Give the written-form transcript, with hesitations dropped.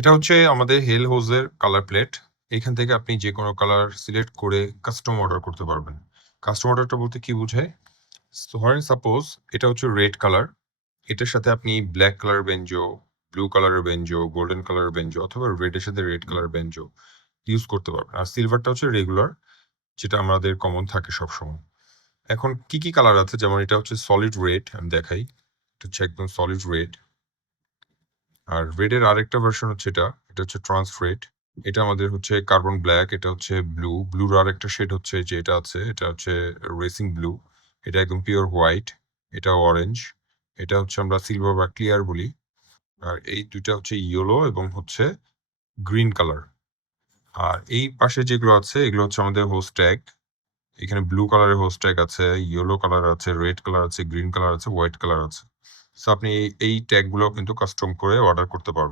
এটা হচ্ছে আমাদের হেল হোজের কালার প্লেট। এখান থেকে আপনি যেকোনো কালার সিলেক্ট করে কাস্টম অর্ডার করতে পারবেন। কাস্টম অর্ডারটা বলতে কি বোঝায়? ধরেন সাপোজ এটা হচ্ছে রেড কালার। এটার সাথে আপনি ব্লাক কালার বেনজো, ব্লু কালারের বেনজো, গোল্ডেন কালারের বেনজো অথবা রেড এর সাথে রেড কালার বেনজো ইউজ করতে পারবেন। আর সিলভারটা হচ্ছে রেগুলার, যেটা আমাদের কমন থাকে সবসময়। এখন কি কালার আছে? যেমন এটা হচ্ছে সলিড রেড, আমি দেখাই। এটা হচ্ছে একদম সলিড রেড। আর রেড এর আরেকটা ভার্সন হচ্ছে এটা হচ্ছে ট্রান্স রেড। এটা আমাদের হচ্ছে কার্বন ব্ল্যাক, এটা হচ্ছে ব্লু। ব্লুর আরেকটা শেড হচ্ছে যে এটা আছে, এটা হচ্ছে রেসিং ব্লু। এটা একদম পিওর হোয়াইট। এটা অরেঞ্জ। এটা হচ্ছে আমরা সিলভার বা ক্লিয়ার বলি। আর এই ২ টা হচ্ছে ইয়েলো এবং হচ্ছে গ্রিন কালার। আর এই পাশে যেগুলো আছে এগুলো হচ্ছে আমাদের হোস ট্যাগ। এখানে ব্লু কালারের হোস ট্যাগ আছে, ইয়েলো কালার আছে, রেড কালার আছে, গ্রিন কালার আছে, হোয়াইট কালার আছে। সো আপনি এই ট্যাগ গুলো কিন্তু কাস্টম করে অর্ডার করতে পারবেন।